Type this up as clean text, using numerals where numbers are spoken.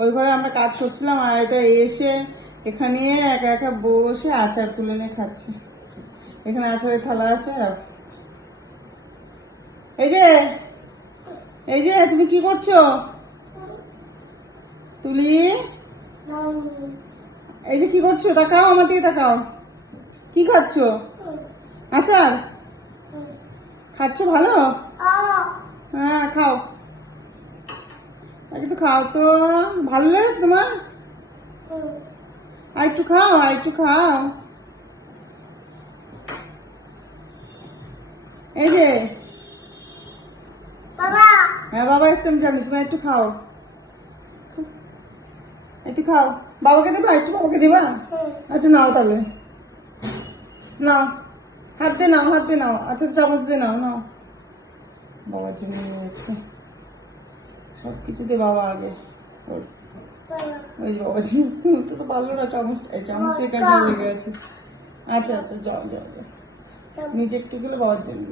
ওই ঘরে আমরা কাজ করছিলাম আর এটা এসে এখানে একা একা বসে আচার তুলে নিয়ে খাচ্ছে। এখানে আচারের থালা আছে। এই যে এই যে তুমি কি করছো তুলি? এই যে কি করছো? তাকাও আমার দিকে, তাকাও। কি খাচ্ছো? আচার খাচ্ছো? ভালো, হ্যাঁ খাও, আগে তো খাও তো। ভালো লেগেছে তোমার? আর একটু খাও, আর একটু খাও। এই যে হ্যাঁ বাবা এসছে আমি জানি, তুমি একটু খাও, একটু খাও। বাবাকে দেবা? একটু বাবাকে দেবা? আচ্ছা নাও তাহলে, নাও, হাত দিয়ে নাও, হাত দিয়ে নাও। আচ্ছা চামচ দিয়ে নাও, নাও। বাবার জন্য নিয়ে যাচ্ছে সবকিছুতে বাবা আগে। ওই যে বাবা জন্য তুলতে তো পারলো না, চামচের কাছে লেগে আছে। আচ্ছা আচ্ছা যাও যাও যাও, নিজে একটু গেলে বাবার জন্য।